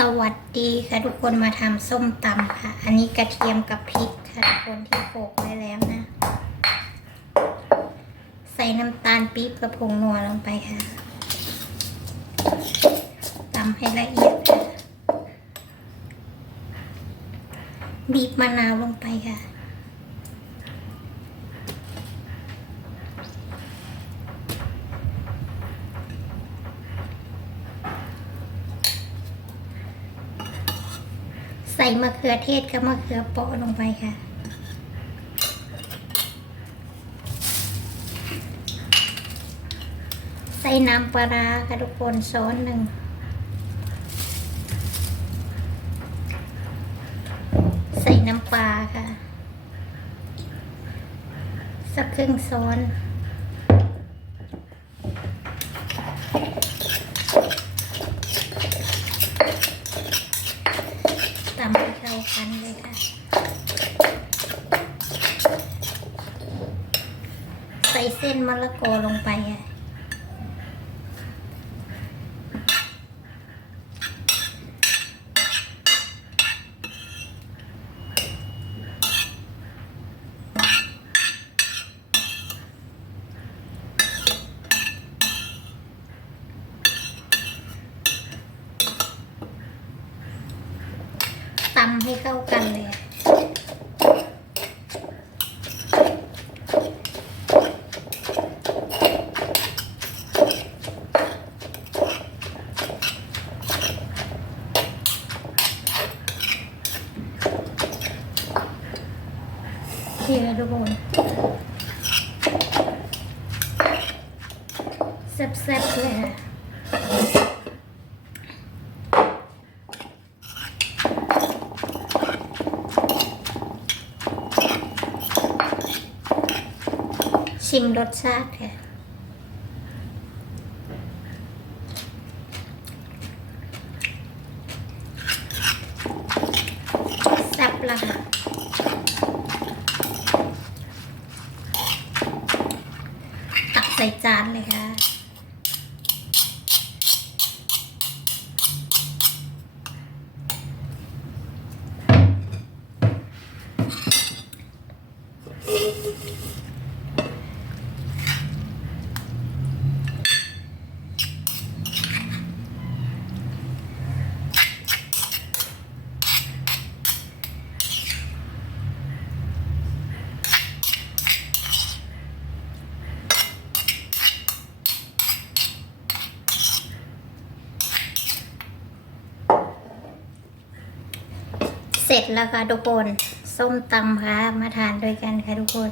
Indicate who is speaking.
Speaker 1: สวัสดีค่ะทุกคนมาทำส้มตำค่ะ อันนี้กระเทียมกับพริกค่ะทุกคนที่โขลกไว้แล้วนะ ใส่น้ำตาลปี๊บกระพงนัวลงไปค่ะตำให้ละเอียดค่ะ บีบมะนาวลงไปค่ะ ใส่มะเขือเทศกับมะเขือเปาะลงไปค่ะ ใส่น้ำปลาร้าค่ะทุกคนช้อนหนึ่งใส่น้ำปลาค่ะ สักครึ่งช้อน ตำให้เข้ากันเลยค่ะ ใส่เส้นมะละกอลงไปอะ ตำให้เข้ากันเลยเดี๋ยทุกคนแซ่บๆเลยค่ะ ชิมรสชาติค่ะแซ่บละค่ะตักใส่จานเลยค่ะ เสร็จแล้วค่ะทุกคน ส้มตำค่ะ มาทานด้วยกันค่ะทุกคน